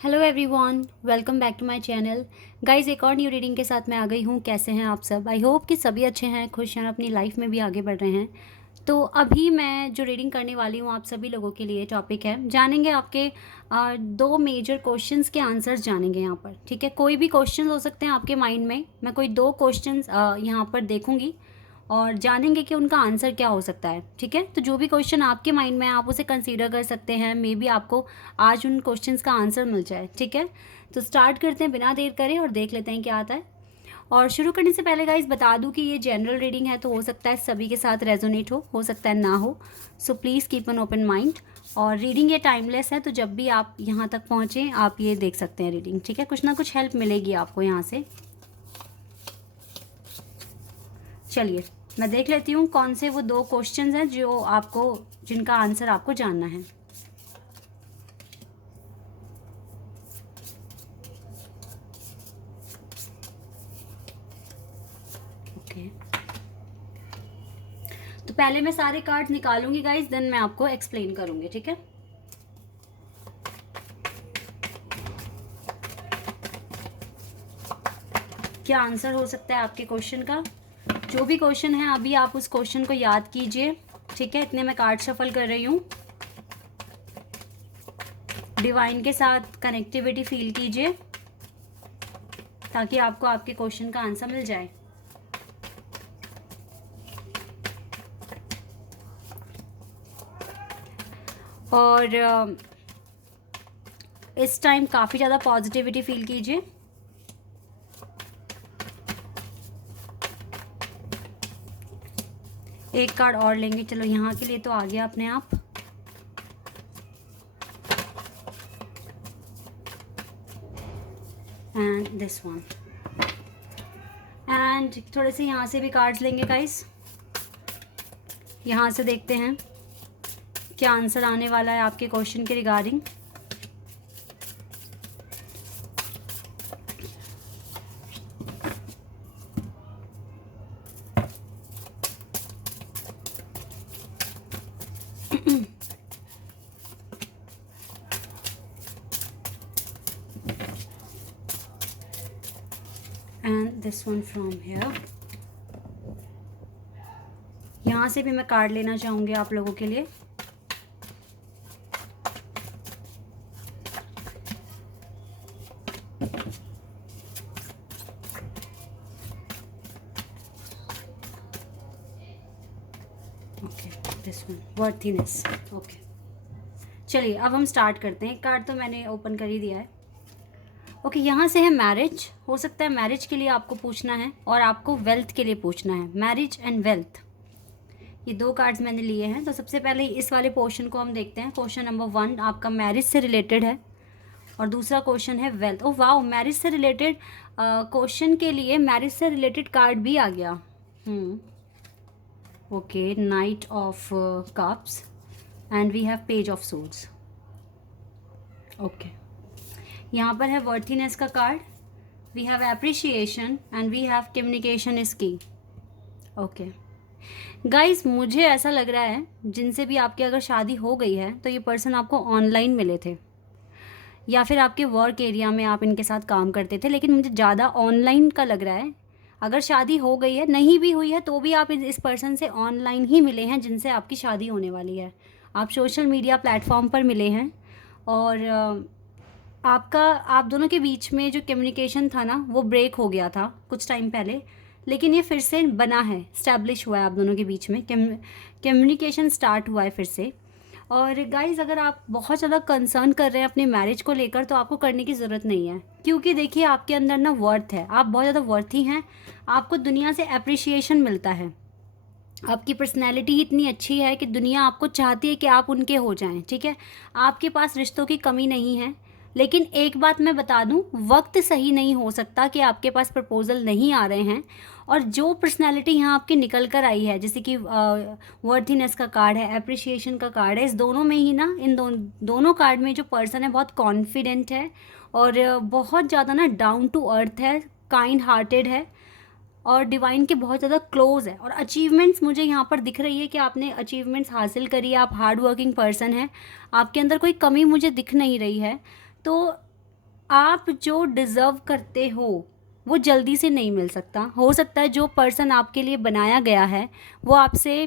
Hello everyone, welcome back to my channel. Guys, एक और new reading के साथ मैं आ गई हूँ। कैसे हैं आप सब? आई होप कि सभी अच्छे हैं, खुश हैं, अपनी लाइफ में भी आगे बढ़ रहे हैं। तो अभी मैं जो रीडिंग करने वाली हूँ आप सभी लोगों के लिए टॉपिक है, जानेंगे आपके दो मेजर क्वेश्चंस के आंसर्स जानेंगे यहाँ पर। ठीक है, कोई भी क्वेश्चन हो सकते हैं आपके माइंड में। मैं कोई दो क्वेश्चंस यहाँ पर देखूँगी और जानेंगे कि उनका आंसर क्या हो सकता है। ठीक है, तो जो भी क्वेश्चन आपके माइंड में है आप उसे कंसीडर कर सकते हैं। मे बी आपको आज उन क्वेश्चंस का आंसर मिल जाए। ठीक है, तो स्टार्ट करते हैं बिना देर करे और देख लेते हैं क्या आता है। और शुरू करने से पहले गाइस बता दूं कि ये जनरल रीडिंग है, तो हो सकता है सभी के साथ रेजोनेट हो सकता है ना हो। So please keep an open mind. और रीडिंग ये टाइमलेस है, तो जब भी आप यहाँ तक पहुँचें आप ये देख सकते हैं रीडिंग। ठीक है, कुछ ना कुछ हेल्प मिलेगी आपको यहाँ से। चलिए मैं देख लेती हूँ कौन से वो दो क्वेश्चंस हैं जो आपको जिनका आंसर आपको जानना है। ओके, तो पहले मैं सारे कार्ड निकालूंगी गाइस, देन मैं आपको एक्सप्लेन करूंगी। ठीक है, क्या आंसर हो सकता है आपके क्वेश्चन का? जो भी क्वेश्चन है अभी आप उस क्वेश्चन को याद कीजिए। ठीक है, इतने मैं कार्ड शफल कर रही हूँ। डिवाइन के साथ कनेक्टिविटी फील कीजिए ताकि आपको आपके क्वेश्चन का आंसर मिल जाए। और इस टाइम काफ़ी ज़्यादा पॉजिटिविटी फील कीजिए। एक कार्ड और लेंगे, चलो यहाँ के लिए तो आ गया अपने आप। And this one. एंड थोड़े से यहाँ से भी कार्ड्स लेंगे गाइस। यहाँ से देखते हैं क्या आंसर आने वाला है आपके क्वेश्चन के regarding. And this one from here. यहाँ से भी मैं कार्ड लेना चाहूँगी आप लोगों के लिए। Okay, this one worthiness. Okay, चलिए अब हम स्टार्ट करते हैं। एक कार्ड तो मैंने ओपन कर ही दिया है। ओके, यहाँ से है मैरिज। हो सकता है मैरिज के लिए आपको पूछना है और आपको वेल्थ के लिए पूछना है। मैरिज एंड वेल्थ, ये दो कार्ड्स मैंने लिए हैं। तो सबसे पहले इस वाले पोर्शन को हम देखते हैं। क्वेश्चन नंबर 1 आपका मैरिज से रिलेटेड है और दूसरा क्वेश्चन है वेल्थ। ओह वाओ, मैरिज से रिलेटेड क्वेश्चन के लिए मैरिज से रिलेटेड कार्ड भी आ गया। Okay, knight of cups and we have page of swords. Okay, यहाँ पर है वर्थीनेस का card. We have appreciation and we have communication is key. Okay guys, मुझे ऐसा लग रहा है जिनसे भी आपकी अगर शादी हो गई है तो ये पर्सन आपको ऑनलाइन मिले थे या फिर आपके वर्क एरिया में आप इनके साथ काम करते थे, लेकिन मुझे ज़्यादा ऑनलाइन का लग रहा है। अगर शादी हो गई है, नहीं भी हुई है, तो भी आप इस पर्सन से ऑनलाइन ही मिले हैं जिनसे आपकी शादी होने वाली है। आप सोशल मीडिया प्लेटफॉर्म पर मिले हैं और आपका आप दोनों के बीच में जो कम्युनिकेशन था ना वो ब्रेक हो गया था कुछ टाइम पहले, लेकिन ये फिर से बना है, स्टैब्लिश हुआ है आप दोनों के बीच में, कम्युनिकेशन स्टार्ट हुआ है फिर से। और गाइज़, अगर आप बहुत ज़्यादा कंसर्न कर रहे हैं अपनी मैरिज को लेकर तो आपको करने की ज़रूरत नहीं है, क्योंकि देखिए आपके अंदर ना वर्थ है, आप बहुत ज़्यादा वर्थी हैं। आपको दुनिया से अप्रिशिएशन मिलता है। आपकी पर्सनैलिटी इतनी अच्छी है कि दुनिया आपको चाहती है कि आप उनके हो जाएं। ठीक है, आपके पास रिश्तों की कमी नहीं है। लेकिन एक बात मैं बता दूं, वक्त सही नहीं हो सकता कि आपके पास प्रपोजल नहीं आ रहे हैं। और जो पर्सनैलिटी यहाँ आपकी निकल कर आई है, जैसे कि वर्थीनेस का कार्ड है, अप्रिशिएशन का कार्ड है, इस दोनों में ही ना, इन दोनों कार्ड में जो पर्सन है बहुत कॉन्फिडेंट है और बहुत ज़्यादा ना डाउन टू अर्थ है, काइंड हार्टेड है और डिवाइन के बहुत ज़्यादा क्लोज है। और अचीवमेंट्स मुझे यहाँ पर दिख रही है कि आपने अचीवमेंट्स हासिल करी है। आप हार्ड वर्किंग पर्सन हैं, आपके अंदर कोई कमी मुझे दिख नहीं रही है। तो आप जो डिज़र्व करते हो वो जल्दी से नहीं मिल सकता। हो सकता है जो पर्सन आपके लिए बनाया गया है वो आपसे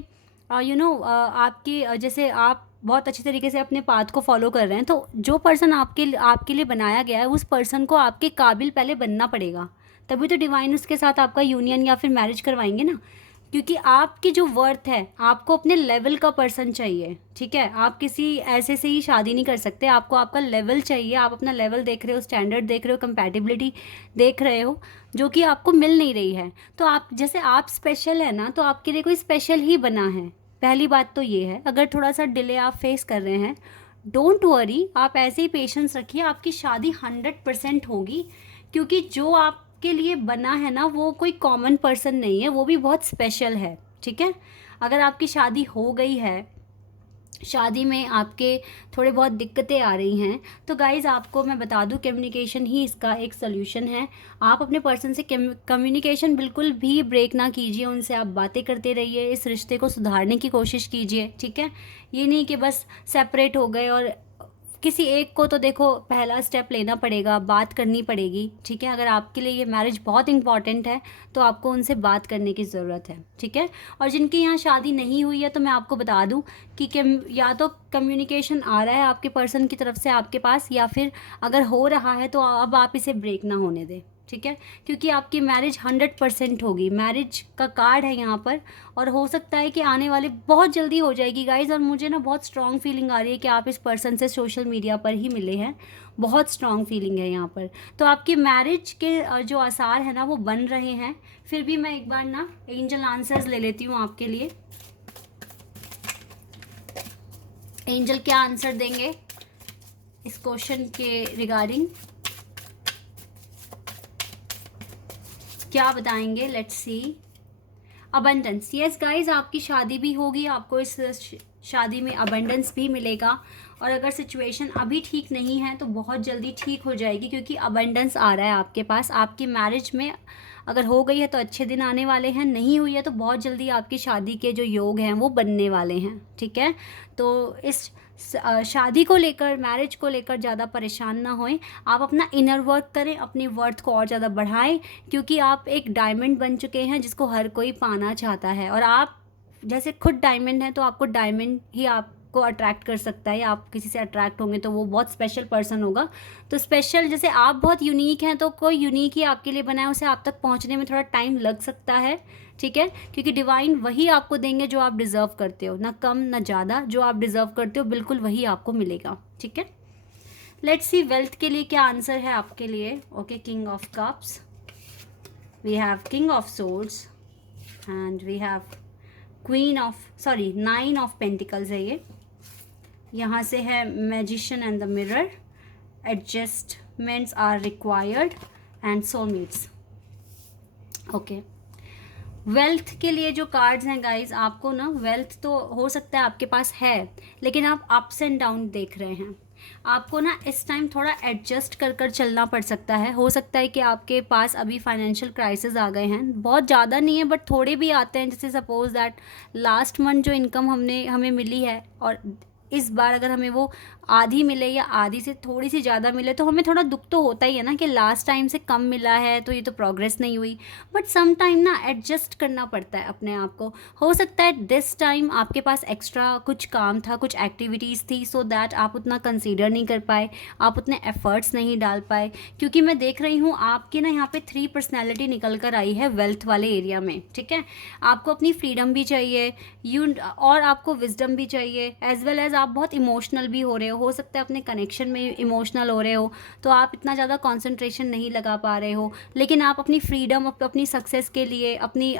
आपकी जैसे आप बहुत अच्छी तरीके से अपने पाथ को फॉलो कर रहे हैं, तो जो पर्सन आपके लिए बनाया गया है उस पर्सन को आपके काबिल पहले बनना पड़ेगा, तभी तो डिवाइन उसके साथ आपका यूनियन या फिर मैरिज करवाएंगे ना। क्योंकि आपकी जो वर्थ है, आपको अपने लेवल का पर्सन चाहिए, ठीक है। आप किसी ऐसे से ही शादी नहीं कर सकते, आपको आपका लेवल चाहिए। आप अपना लेवल देख रहे हो, स्टैंडर्ड देख रहे हो, कंपैटिबिलिटी देख रहे हो, जो कि आपको मिल नहीं रही है। तो आप जैसे आप स्पेशल है ना, तो आपके लिए कोई स्पेशल ही बना है। पहली बात तो ये है। अगर थोड़ा सा डिले आप फेस कर रहे हैं, डोंट वरी, आप ऐसे ही पेशेंस रखिए, आपकी शादी 100% होगी। क्योंकि जो आपके लिए बना है ना, वो कोई कॉमन पर्सन नहीं है, वो भी बहुत स्पेशल है, ठीक है। अगर आपकी शादी हो गई है, शादी में आपके थोड़े बहुत दिक्कतें आ रही हैं, तो गाइज़ आपको मैं बता दूं, कम्युनिकेशन ही इसका एक सल्यूशन है। आप अपने पर्सन से कम्युनिकेशन बिल्कुल भी ब्रेक ना कीजिए, उनसे आप बातें करते रहिए, इस रिश्ते को सुधारने की कोशिश कीजिए, ठीक है। ये नहीं कि बस सेपरेट हो गए, और किसी एक को तो देखो पहला स्टेप लेना पड़ेगा, बात करनी पड़ेगी, ठीक है। अगर आपके लिए ये मैरिज बहुत इंपॉर्टेंट है तो आपको उनसे बात करने की ज़रूरत है, ठीक है। और जिनकी यहाँ शादी नहीं हुई है, तो मैं आपको बता दूँ कि या तो कम्युनिकेशन आ रहा है आपके पर्सन की तरफ से आपके पास, या फिर अगर हो रहा है तो अब आप इसे ब्रेक ना होने दें, ठीक है। क्योंकि आपकी मैरिज 100% होगी, मैरिज का कार्ड है यहाँ पर। और हो सकता है कि आने वाले बहुत जल्दी हो जाएगी गाइज़। और मुझे ना बहुत स्ट्रॉन्ग फीलिंग आ रही है कि आप इस पर्सन से सोशल मीडिया पर ही मिले हैं, बहुत स्ट्रॉन्ग फीलिंग है यहाँ पर। तो आपकी मैरिज के जो आसार है ना, वो बन रहे हैं। फिर भी मैं एक बार ना एंजल आंसर्स ले लेती हूँ आपके लिए। एंजल क्या आंसर देंगे इस क्वेश्चन के रिगार्डिंग, क्या बताएंगे? Let's see. Abundance, yes guys, आपकी शादी भी होगी, आपको इस शादी में अबंडेंस भी मिलेगा। और अगर सिचुएशन अभी ठीक नहीं है तो बहुत जल्दी ठीक हो जाएगी, क्योंकि अबंडेंस आ रहा है आपके पास। आपकी मैरिज में अगर हो गई है तो अच्छे दिन आने वाले हैं, नहीं हुई है तो बहुत जल्दी आपकी शादी के जो योग हैं वो बनने वाले हैं, ठीक है। तो इस शादी को लेकर, मैरिज को लेकर ज़्यादा परेशान ना होएं। आप अपना इनर वर्क करें, अपनी वर्थ को और ज़्यादा बढ़ाएं, क्योंकि आप एक डायमंड बन चुके हैं जिसको हर कोई पाना चाहता है। और आप जैसे खुद डायमंड हैं, तो आपको डायमंड ही आपको अट्रैक्ट कर सकता है, या आप किसी से अट्रैक्ट होंगे तो वो बहुत स्पेशल पर्सन होगा। तो स्पेशल, जैसे आप बहुत यूनिक हैं, तो कोई यूनिक ही आपके लिए बना है, उसे आप तक पहुंचने में थोड़ा टाइम लग सकता है, ठीक है। क्योंकि डिवाइन वही आपको देंगे जो आप डिज़र्व करते हो, ना कम ना ज़्यादा। जो आप डिज़र्व करते हो बिल्कुल वही आपको मिलेगा, ठीक है। लेट्स सी वेल्थ के लिए क्या आंसर है आपके लिए। Okay, king of cups, we have king of swords, and we have queen of, sorry, 9 of pentacles है ये। यहाँ से है magician and the mirror, adjustments are required, and soulmates. Okay, wealth के लिए जो कार्ड्स हैं गाइज, आपको ना वेल्थ तो हो सकता है आपके पास है, लेकिन आप अप्स एंड डाउन देख रहे हैं। आपको ना इस टाइम थोड़ा एडजस्ट कर कर चलना पड़ सकता है। हो सकता है कि आपके पास अभी फाइनेंशियल क्राइसिस आ गए हैं, बहुत ज़्यादा नहीं है बट थोड़े भी आते हैं। जैसे सपोज दैट लास्ट मंथ जो इनकम हमें मिली है, और इस बार अगर हमें वो आधी मिले या आधी से थोड़ी सी ज़्यादा मिले, तो हमें थोड़ा दुख तो होता ही है ना कि लास्ट टाइम से कम मिला है तो ये तो प्रोग्रेस नहीं हुई। बट सम टाइम ना एडजस्ट करना पड़ता है अपने आप को। हो सकता है दिस टाइम आपके पास एक्स्ट्रा कुछ काम था, कुछ एक्टिविटीज़ थी, सो दैट आप उतना कंसीडर नहीं कर पाए, आप उतने एफर्ट्स नहीं डाल पाए। क्योंकि मैं देख रही हूँ आपके ना यहाँ पे 3 पर्सनैलिटी निकल कर आई है वेल्थ वाले एरिया में, ठीक है। आपको अपनी फ्रीडम भी चाहिए, और आपको विजडम भी चाहिए, एज वेल एज आप बहुत इमोशनल भी हो रहे हो सकता है अपने कनेक्शन में इमोशनल हो रहे हो, तो आप इतना ज़्यादा कंसंट्रेशन नहीं लगा पा रहे हो। लेकिन आप अपनी फ्रीडम, अपनी सक्सेस के लिए, अपनी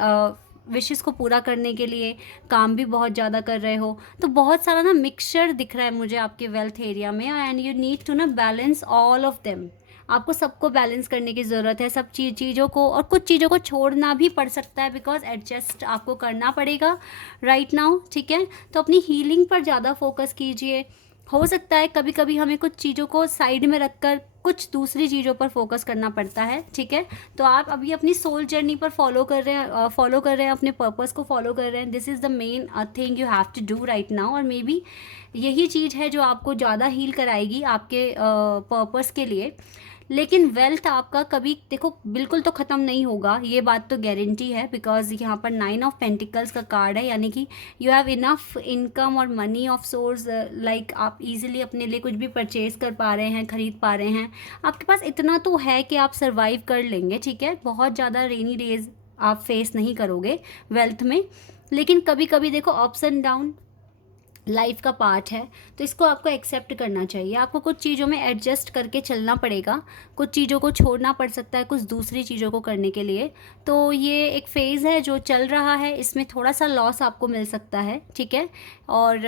विशेस को पूरा करने के लिए काम भी बहुत ज़्यादा कर रहे हो। तो बहुत सारा ना मिक्सचर दिख रहा है मुझे आपके वेल्थ एरिया में, एंड यू नीड टू ना बैलेंस ऑल ऑफ देम। आपको सबको बैलेंस करने की ज़रूरत है, सब चीज़ों को, और कुछ चीज़ों को छोड़ना भी पड़ सकता है, बिकॉज एडजस्ट आपको करना पड़ेगा राइट नाउ, ठीक है। तो अपनी हीलिंग पर ज़्यादा फोकस कीजिए। हो सकता है कभी कभी हमें कुछ चीज़ों को साइड में रखकर कुछ दूसरी चीज़ों पर फोकस करना पड़ता है, ठीक है। तो आप अभी अपनी सोल जर्नी पर फॉलो कर रहे हैं, अपने पर्पस को फॉलो कर रहे हैं। This is the main thing you have to do right now. और मे बी यही चीज़ है जो आपको ज़्यादा हील कराएगी आपके पर्पस के लिए। लेकिन वेल्थ आपका कभी देखो बिल्कुल तो ख़त्म नहीं होगा, ये बात तो गारंटी है, बिकॉज यहाँ पर 9 ऑफ पेंटिकल्स का कार्ड है, यानी कि यू हैव इनफ इनकम और मनी ऑफ सोर्स, लाइक आप इजीली अपने लिए कुछ भी परचेज कर पा रहे हैं, ख़रीद पा रहे हैं, आपके पास इतना तो है कि आप सर्वाइव कर लेंगे, ठीक है। बहुत ज़्यादा रेनी डेज आप फेस नहीं करोगे वेल्थ में, लेकिन कभी कभी देखो अप्स एंड डाउन लाइफ का पार्ट है, तो इसको आपको एक्सेप्ट करना चाहिए। आपको कुछ चीज़ों में एडजस्ट करके चलना पड़ेगा, कुछ चीज़ों को छोड़ना पड़ सकता है कुछ दूसरी चीज़ों को करने के लिए। तो ये एक फ़ेज़ है जो चल रहा है, इसमें थोड़ा सा लॉस आपको मिल सकता है, ठीक है। और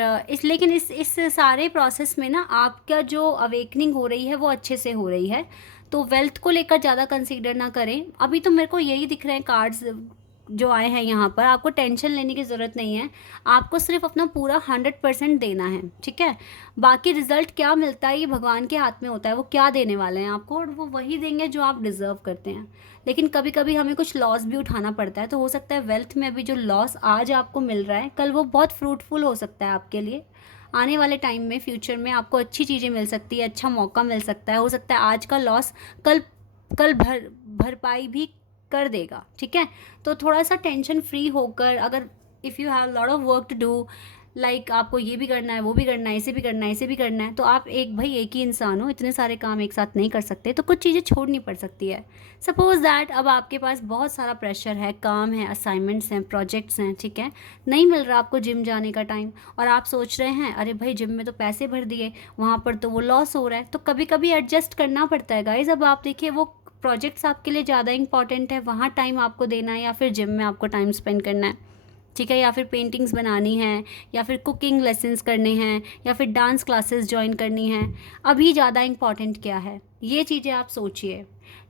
लेकिन इस सारे प्रोसेस में ना आपका जो अवेकनिंग हो रही है वो अच्छे से हो रही है। तो वेल्थ को लेकर ज़्यादा कंसीडर ना करें। अभी तो मेरे को यही दिख रहे हैं कार्ड्स जो आए हैं यहाँ पर, आपको टेंशन लेने की ज़रूरत नहीं है, आपको सिर्फ अपना पूरा 100% देना है, ठीक है। बाकी रिजल्ट क्या मिलता है ये भगवान के हाथ में होता है, वो क्या देने वाले हैं आपको, और वो वही देंगे जो आप डिज़र्व करते हैं। लेकिन कभी कभी हमें कुछ लॉस भी उठाना पड़ता है, तो हो सकता है वेल्थ में अभी जो लॉस आज आपको मिल रहा है कल वो बहुत फ्रूटफुल हो सकता है आपके लिए। आने वाले टाइम में फ्यूचर में आपको अच्छी चीज़ें मिल सकती है, अच्छा मौका मिल सकता है, हो सकता है आज का लॉस कल कल भरपाई भी कर देगा, ठीक है। तो थोड़ा सा टेंशन फ्री होकर, अगर if you have lot of work to do, like आपको ये भी करना है, वो भी करना है, इसे भी करना है, इसे भी करना है, तो आप एक ही इंसान हो, इतने सारे काम एक साथ नहीं कर सकते, तो कुछ चीज़ें छोड़नी पड़ सकती है। सपोज़ दैट अब आपके पास बहुत सारा प्रेशर है, काम है, असाइनमेंट्स हैं, प्रोजेक्ट्स हैं, ठीक है, नहीं मिल रहा आपको जिम जाने का टाइम, और आप सोच रहे हैं अरे भाई जिम में तो पैसे भर दिए, वहाँ पर तो वो लॉस हो रहा है, तो कभी कभी एडजस्ट करना पड़ता है गाइज। अब आप देखिए वो प्रोजेक्ट्स आपके लिए ज़्यादा इंपॉर्टेंट है, वहाँ टाइम आपको देना है, या फिर जिम में आपको टाइम स्पेंड करना है, ठीक है, या फिर पेंटिंग्स बनानी है, या फिर कुकिंग लेसन्स करने हैं, या फिर डांस क्लासेस ज्वाइन करनी है। अभी ज़्यादा इंपॉर्टेंट क्या है, ये चीज़ें आप सोचिए,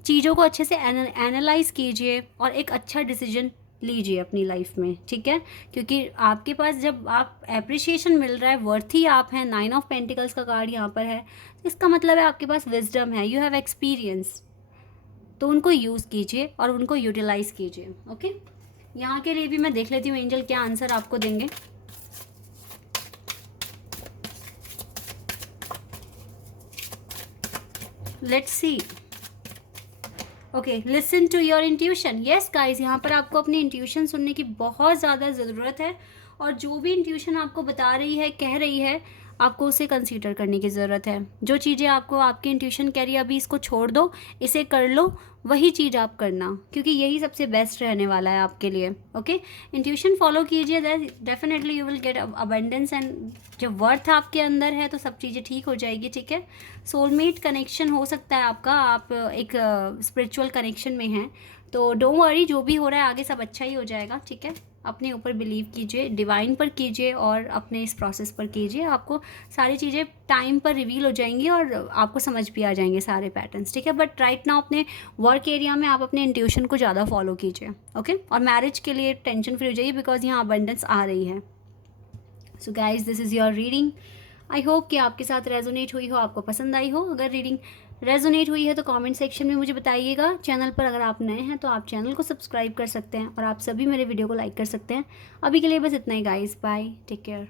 चीज़ों को अच्छे से एनालाइज कीजिए और एक अच्छा डिसीजन लीजिए अपनी लाइफ में, ठीक है। क्योंकि आपके पास जब आप एप्रिसिएशन मिल रहा है, वर्थी आप हैं, 9 ऑफ पेंटिकल्स का कार्ड यहाँ पर है, इसका मतलब है आपके पास विजडम है, यू हैव एक्सपीरियंस, तो उनको यूज़ कीजिए और उनको यूटिलाइज कीजिए, ओके। यहाँ के लिए भी मैं देख लेती हूँ एंजल क्या आंसर आपको देंगे। Let's see. Okay, listen to your intuition. Yes guys, यहाँ पर आपको अपनी इंट्यूशन सुनने की बहुत ज़्यादा ज़रूरत है, और जो भी इंट्यूशन आपको बता रही है, कह रही है, आपको उसे कंसीडर करने की ज़रूरत है। जो चीज़ें आपको आपकी इंट्यूशन कह रही है अभी इसको छोड़ दो, इसे कर लो, वही चीज़ आप करना, क्योंकि यही सबसे बेस्ट रहने वाला है आपके लिए, ओके। इंट्यूशन फॉलो कीजिए, definitely you will get abundance, and जब वर्थ आपके अंदर है तो सब चीज़ें ठीक हो जाएगी, ठीक है। सोलमेट कनेक्शन हो सकता है आपका, आप एक स्पिरिचुअल कनेक्शन में हैं, तो डोंट वरी, जो भी हो रहा है आगे सब अच्छा ही हो जाएगा, ठीक है। अपने ऊपर बिलीव कीजिए, डिवाइन पर कीजिए, और अपने इस प्रोसेस पर कीजिए, आपको सारी चीज़ें टाइम पर रिवील हो जाएंगी और आपको समझ भी आ जाएंगे सारे पैटर्न्स, ठीक है। बट राइट नाउ अपने वर्क एरिया में आप अपने इंट्यूशन को ज़्यादा फॉलो कीजिए, ओके। और मैरिज के लिए टेंशन फ्री हो जाइए, बिकॉज यहाँ अबंडेंस आ रही है। So guys, this is your reading. I hope कि आपके साथ रेजोनेट हुई हो, आपको पसंद आई हो। अगर रीडिंग रेजोनेट हुई है तो कमेंट सेक्शन में मुझे बताइएगा। चैनल पर अगर आप नए हैं तो आप चैनल को सब्सक्राइब कर सकते हैं, और आप सभी मेरे वीडियो को लाइक कर सकते हैं। अभी के लिए बस इतना ही गाइस, बाय, टेक केयर।